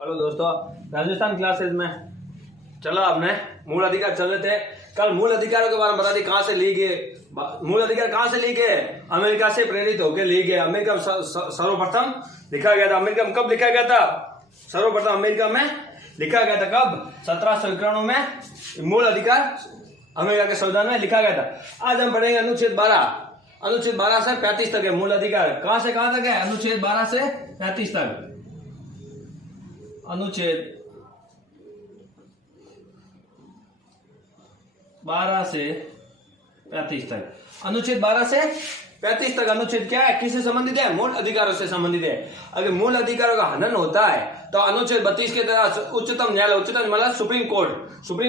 Hello दोस्तों, Rajasthan classes में चला आपने मूल अधिकार चल रहे थे। कल मूल अधिकारों के बारे में बता दी कहाँ से ली गए। मूल अधिकार कहाँ से ली गए? अमेरिका से प्रेरित होकर ली गए। अमेरिका में सर्वप्रथम लिखा गया था। अमेरिका में कब लिखा गया था? सर्वप्रथम अमेरिका में लिखा गया था। कब? 1791 में मूल अधिकार अमेरिका के संविधान में लिखा गया था। आज हम पढ़ेंगे अनुच्छेद 12। अनुच्छेद 12 से 35 तक है मूल अधिकार। कहां से कहां तक है? अनुच्छेद 12 से 35 तक। अनुच्छेद 12 से 35 तक। अनुच्छेद 12 से 35 तक अनुच्छेद क्या है? किससे संबंधित है? मूल अधिकारों से संबंधित है। अगर मूल अधिकारों का हनन होता है तो अनुच्छेद 32 के तहत उच्चतम न्यायालय, उच्चतम मतलब सुप्रीम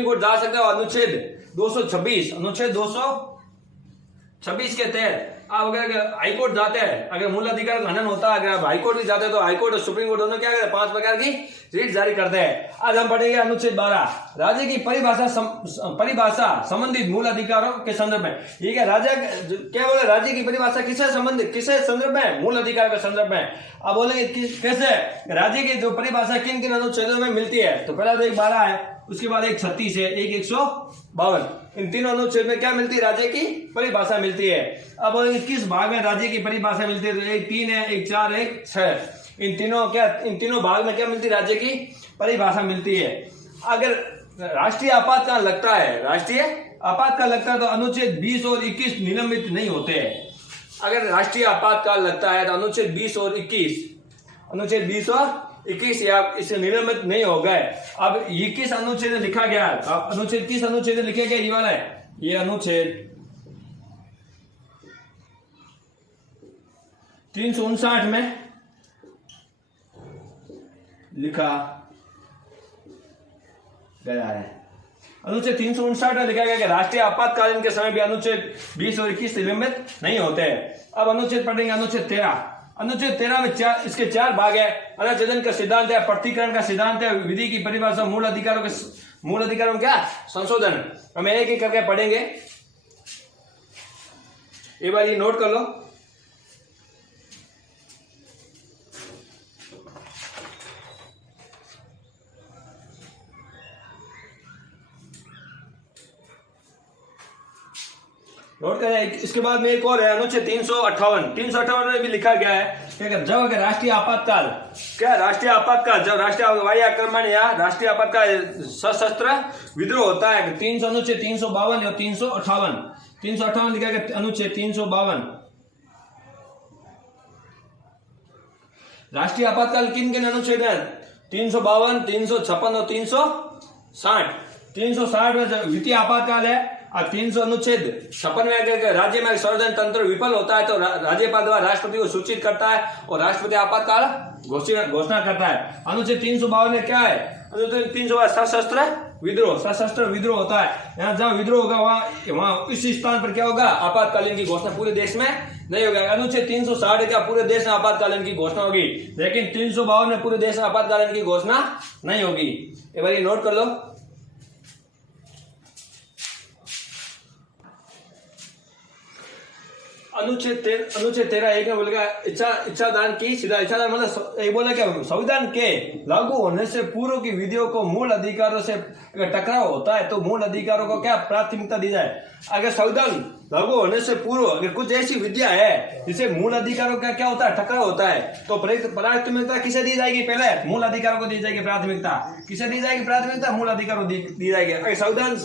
कोर्ट जा सकता है। अनुच्छेद 226, अनुच्छेद 226 के तहत आप अगर हाईकोर्ट जाते हैं, अगर मूल अधिकार का हनन होता है, अगर आप हाईकोर्ट भी जाते हैं तो हाईकोर्ट और सुप्रीम कोर्ट दोनों क्या करते हैं? 5 प्रकार की रीट जारी करते हैं। आज हम पढ़ेंगे अनुच्छेद 12, राज्य की परिभाषा संबंधित मूल अधिकारों के संदर्भ में। ठीक है, क्या बोले? राज्य की परिभाषा किससे संबंधित, किससे संदर्भ में? मूल अधिकार के संदर्भ में। अब बोलेंगे कैसे राज्य की जो परिभाषा किन किन अनुच्छेदों में मिलती है? तो पहला तो एक 12 है, उसके बाद एक 36 है, एक 152। इन तीनों अनुच्छेद में क्या मिलती है? राज्य की परिभाषा मिलती है। अब किस भाग में राज्य की परिभाषा मिलती है? तो एक 3 है, एक 4, एक 6। इन तीनों भाग में क्या मिलती है? राज्य की परिभाषा मिलती है। अगर राष्ट्रीय आपातकाल लगता है, राष्ट्रीय आपातकाल लगता है तो अनुच्छेद 20 और 21 निलंबित नहीं होते हैं। अगर राष्ट्रीय आपातकाल लगता है तो अनुच्छेद 20 और 21 या इससे निलंबित नहीं हो गए। अब ये किस अनुच्छेद में लिखा गया है? अनुच्छेद किस अनुच्छेद में लिखा गया? ये वाला है, ये अनुच्छेद 359 में लिखा गया है। अनुच्छेद 359 में लिखा गया कि राष्ट्रीय आपातकालीन के समय भी अनुच्छेद 20 और 21 निलंबित नहीं होते हैं। अब अनुच्छेद पढ़ेंगे अनुच्छेद 13। अनुच्छेद 13 में इसके 4 भाग है। अनुच्छेदन का सिद्धांत है, प्रतीकरण का सिद्धांत है, विधि की परिभाषा, मूल अधिकारों क्या संशोधन। हम एक एक करके पढ़ेंगे। ये बार ये नोट कर लो। नोट करें। इसके बाद में एक और है अनुच्छेद 358 में भी लिखा गया है जब अगर राष्ट्रीय आपातकाल, क्या राष्ट्रीय आपातकाल, जब राष्ट्रीय हवाई आक्रमण या राष्ट्रीय आपातकाल सशस्त्र विद्रोह होता है। अनुच्छेद 352 और 358 लिखा गया। अनुच्छेद 352 राष्ट्रीय आपातकाल किन किन अनुच्छेद है? 352, 356 और 360। 360 में वित्तीय आपातकाल है। और 300 अनुच्छेद 56 में अगर राज्य में संवर्धन तंत्र विफल होता है तो राज्यपाल द्वारा राष्ट्रपति को सूचित करता है और राष्ट्रपति आपातकाल घोषणा करता है। अनुच्छेद 352 में क्या है? अनुच्छेद 352 सशस्त्र विद्रोह होता है। यहाँ जहाँ विद्रोह होगा वहाँ इस स्थान पर क्या होगा? आपातकालीन की घोषणा पूरे देश में नहीं होगा। अनुच्छेद 360 क्या पूरे देश में आपातकालीन की घोषणा होगी, लेकिन 352 में पूरे देश में आपातकालीन की घोषणा नहीं होगी। एक बार ये नोट कर लो। अनुच्छेद 13 एक में बोलेगा इच्छादान की सीधा इच्छादान मतलब एक बोला क्या? संविधान के लागू होने से पूर्व की विधियों को मूल अधिकारों से अगर टकराव होता है तो मूल अधिकारों को क्या प्राथमिकता दी जाए। अगर संविधान लागू होने से पूर्व अगर कुछ ऐसी विधियां है जिसे मूल अधिकारों का क्या होता है? टकराव होता है, तो प्राथमिकता किसे दी जाएगी? पहले मूल अधिकारों को दी जाएगी प्राथमिकता। किसे दी जाएगी प्राथमिकता? मूल अधिकारों को दी जाएगी। अगर संविधान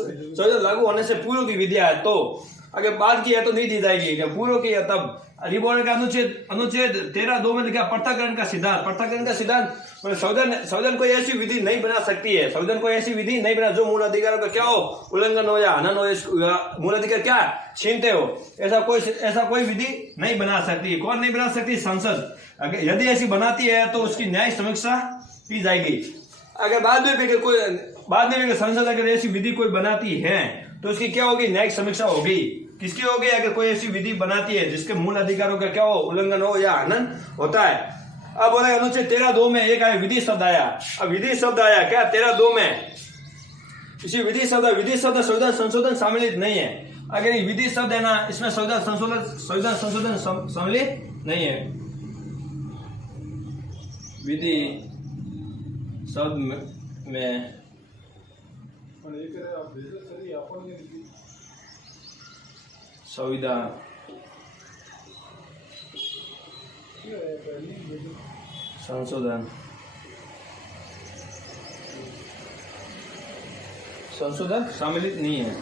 लागू होने से पूर्व की विधियां है तो, अगर बात की है तो नहीं दी जाएगी। जब पूर्व की है तब। रिबोन का अनुच्छेद 13(2) में लिखा पृथक्करण का सिद्धांत संविधान कोई ऐसी विधि नहीं बना सकती है। संविधान कोई ऐसी विधि नहीं बना जो मूल अधिकारों का क्या हो? उल्लंघन हो या हनन हो, मूल अधिकार क्या छीनते हो, ऐसा कोई विधि नहीं बना सकती। कौन नहीं बना सकती? संसद। अगर यदि ऐसी बनाती है तो उसकी न्याय समीक्षा की जाएगी। अगर बाद में संसद अगर ऐसी विधि कोई बनाती है तो उसकी क्या होगी? न्यायिक समीक्षा होगी। किसकी होगी? अगर कोई ऐसी विधि बनाती है जिसके मूल अधिकारों का क्या हो? उल्लंघन हो या हनन होता है। अब बोले अनुच्छेद 13(2) में एक आया विधि शब्द आया। अब विधि शब्द आया क्या? 13(2) में इसी विधि शब्द संविधान संशोधन सम्मिलित नहीं है। अगर विधि शब्द है ना, इसमें संविधान संशोधन सम्मिलित नहीं है। विधि शब्द में संविधान संशोधन सम्मिलित नहीं है।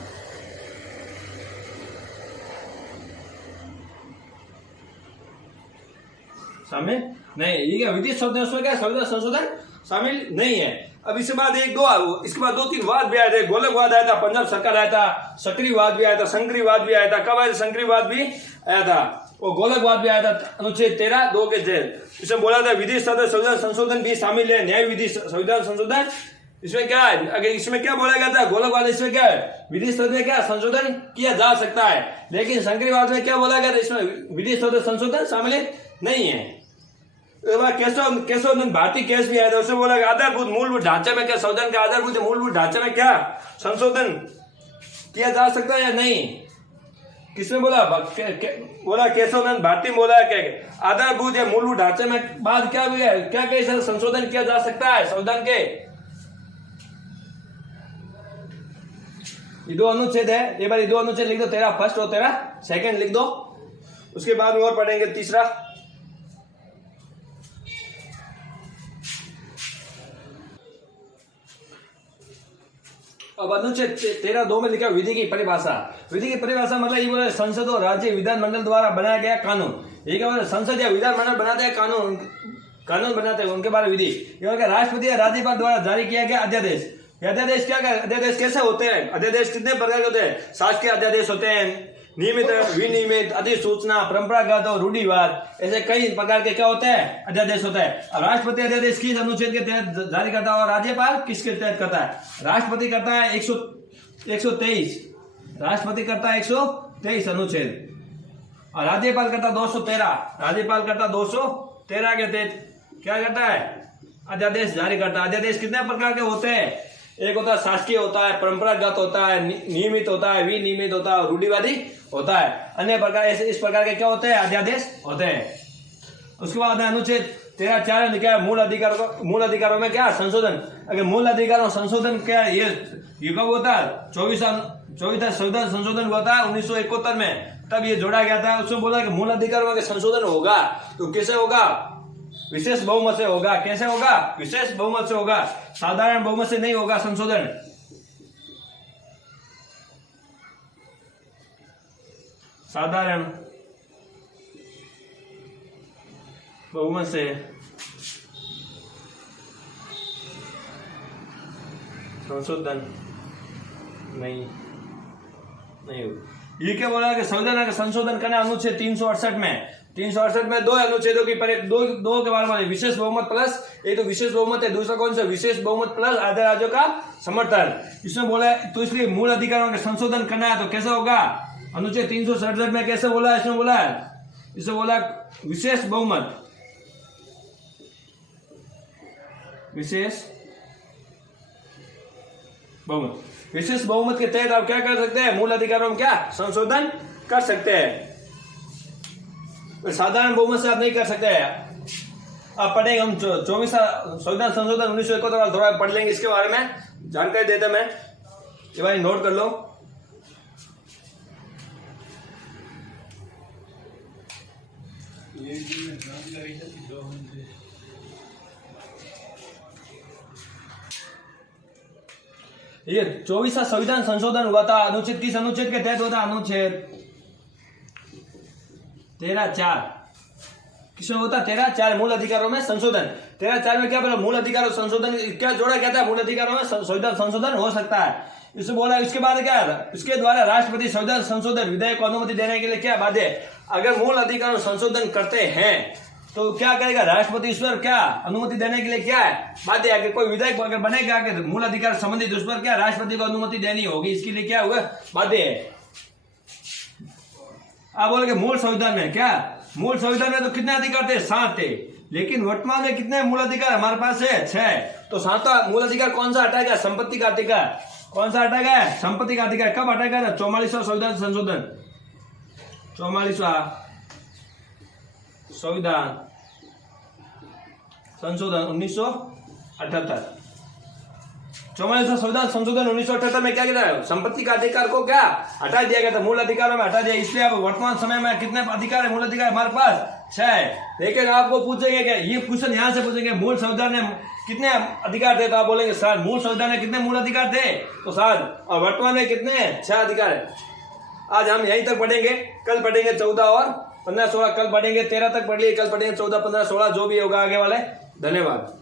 शामिल नहीं, ये क्या विधि शब्द है, उसमें क्या संविधान संशोधन शामिल नहीं है। अब इसके बाद इसके बाद 2-3 वाद भी आए थे। गोलकवाद आया था, पंजाब सरकार आया था, सक्रियवाद भी आया था, संक्रियवाद भी आया था। कब आया था? संक्रियवाद भी आया था, वो गोलकवाद भी आया था अनुच्छेद 13(2) के तहत। इसमें बोला था विधि संविधान संशोधन भी शामिल है, न्याय विधि संविधान संशोधन। इसमें क्या है, अगर इसमें क्या बोला गया था? गोलकवाद इसमें क्या है, विधि में क्या संशोधन किया जा सकता है, लेकिन संक्रियवाद में क्या बोला गया था? इसमें विधि संशोधन शामिल नहीं है। केशव भारतीय केस भी आया था, उसमें बोला आधारभूत मूलभूत ढांचे में क्या संशोधन का आधारभूत मूलभूत ढांचे में क्या संशोधन किया जा सकता है या नहीं? किसने बोला? बोला केशव नंद भारती बोला क्या आधारभूत या मूलभूत ढांचे में बाद क्या कैसे संशोधन किया जा सकता है संविधान के? ये 2 अनुच्छेद है, ये बार 2 अनुच्छेद लिख दो, तेरा फर्स्ट और तेरा सेकंड लिख दो, उसके बाद में और पढ़ेंगे तीसरा। अब अनुच्छेद 13(2) में लिखा विधि की परिभाषा। विधि की परिभाषा मतलब ये बोले संसद और राज्य विधानमंडल द्वारा बनाया गया कानून। ये क्या बोले? संसद या विधानमंडल बनाते हैं कानून बनाते हैं, उनके बारे में विधि। ये राष्ट्रपति या राज्यपाल द्वारा जारी किया गया अध्यादेश। अध्यादेश क्या है? अध्यादेश कैसे होते हैं? अध्यादेश कितने प्रकार के होते हैं? शासकीय अध्यादेश होते हैं, नियमित, विनियमित, अधिसूचना, परंपरागत और रूढ़िवाद, ऐसे कई प्रकार के क्या होते हैं? अध्यादेश होता है। राष्ट्रपति अध्यादेश किस अनुच्छेद के तहत जारी करता है और राज्यपाल किसके तहत करता है? राष्ट्रपति करता है 123, राष्ट्रपति करता है 123 अनुच्छेद, और राज्यपाल करता 213, राज्यपाल करता 213 के तहत क्या करता है? अध्यादेश जारी करता है। अध्यादेश कितने प्रकार के होते हैं? एक होता है शासकीय होता है, परंपरागत होता है, नियमित होता है, विनियमित होता है, रूढ़िवादी होता है। अन्य प्रकार ऐसे इस प्रकार के क्या होते हैं? अध्यादेश होते हैं। उसके बाद अनुच्छेद 13(4) लिखा है मूल अधिकारों में क्या संशोधन। अगर मूल अधिकारों संशोधन क्या ये कब होता है? 24 संविधान संशोधन हुआ था 1971 में, तब ये जोड़ा गया था। उसमें बोला कि मूल अधिकारों में संशोधन होगा तो कैसे होगा? विशेष बहुमत से होगा। कैसे होगा? विशेष बहुमत से होगा, साधारण बहुमत से नहीं होगा संशोधन। साधारण बहुमत से संशोधन नहीं होगा। ये क्या बोला कि संविधान का संशोधन करना अनुच्छेद 368 में 2 अनुच्छेदों की दो के बारे में विशेष बहुमत प्लस, एक तो विशेष बहुमत है, दूसरा कौन सा? विशेष बहुमत प्लस आधे राज्यों का समर्थन। इसमें बोला है तो इसलिए मूल अधिकारों का संशोधन करना है तो कैसे होगा? अनुच्छेद 367 में कैसे बोला? इसमें बोला है, इसमें बोला विशेष बहुमत, विशेष बहुमत के तहत आप क्या कर सकते हैं? मूल अधिकारों में क्या संशोधन कर सकते हैं। साधारण बहुमत से आप नहीं कर सकते हैं। अब पढ़ेंगे हम 24 संविधान संशोधन 1971 थोड़ा पढ़ लेंगे, इसके बारे में जानकारी देते मैं, ये भाई नोट कर लो। ये 24वां संविधान संशोधन हुआ था अनुच्छेद 30 अनुच्छेद के तहत होता। अनुच्छेद 13(4) किसमें होता? 13(4) मूल अधिकारों में संशोधन। 13(4) में क्या बोला? मूल अधिकारों संशोधन क्या जोड़ा गया था? मूल अधिकारों में संविधान संशोधन हो सकता है, इसे बोला। इसके बाद क्या है? इसके द्वारा राष्ट्रपति संविधान संशोधन विधेयक को अनुमति देने के लिए क्या बाध्य है? अगर मूल अधिकारों संशोधन करते हैं तो क्या करेगा? राष्ट्रपति इस पर क्या अनुमति देने के लिए क्या है? बाध्य है। कोई विधेयक अगर बनेगा कि मूल अधिकार संबंधित, उस पर क्या राष्ट्रपति को अनुमति देनी होगी, इसके लिए क्या हुआ? बाध्य है। आप बोलोगे मूल संविधान में क्या? मूल संविधान में तो कितने अधिकार थे? 7 थे, लेकिन वर्तमान में कितने मूल अधिकार हमारे पास है? 6। तो 7वां मूल अधिकार कौन सा हटाएगा? संपत्ति का अधिकार। कौन सा हटाएगा? संपत्ति का अधिकार। कब हटाएगा? 44वां संविधान संशोधन, 44वां संविधान संशोधन 1978। 44वां संविधान संशोधन 1978 में क्या कहता है, संपत्ति का अधिकार को क्या हटा दिया गया था, मूल अधिकारों में हटा दिया। इसलिए अब वर्तमान समय में कितने अधिकार है, मूल अधिकार हमारे पास 6 है। लेकिन आपको पूछेंगे कि ये क्वेश्चन यहाँ से पूछेंगे मूल संविधान ने कितने अधिकार थे, तो आप बोलेंगे 7। मूल संविधान में कितने मूल अधिकार थे, तो 7, और वर्तमान में कितने 6 अधिकार है। आज हम यहीं तक पढ़ेंगे, कल पढ़ेंगे 14 और 15 16, कल पढ़ेंगे 13 तक पढ़ लिए, कल पढ़ेंगे 14 15 16, जो भी होगा आगे वाले। धन्यवाद।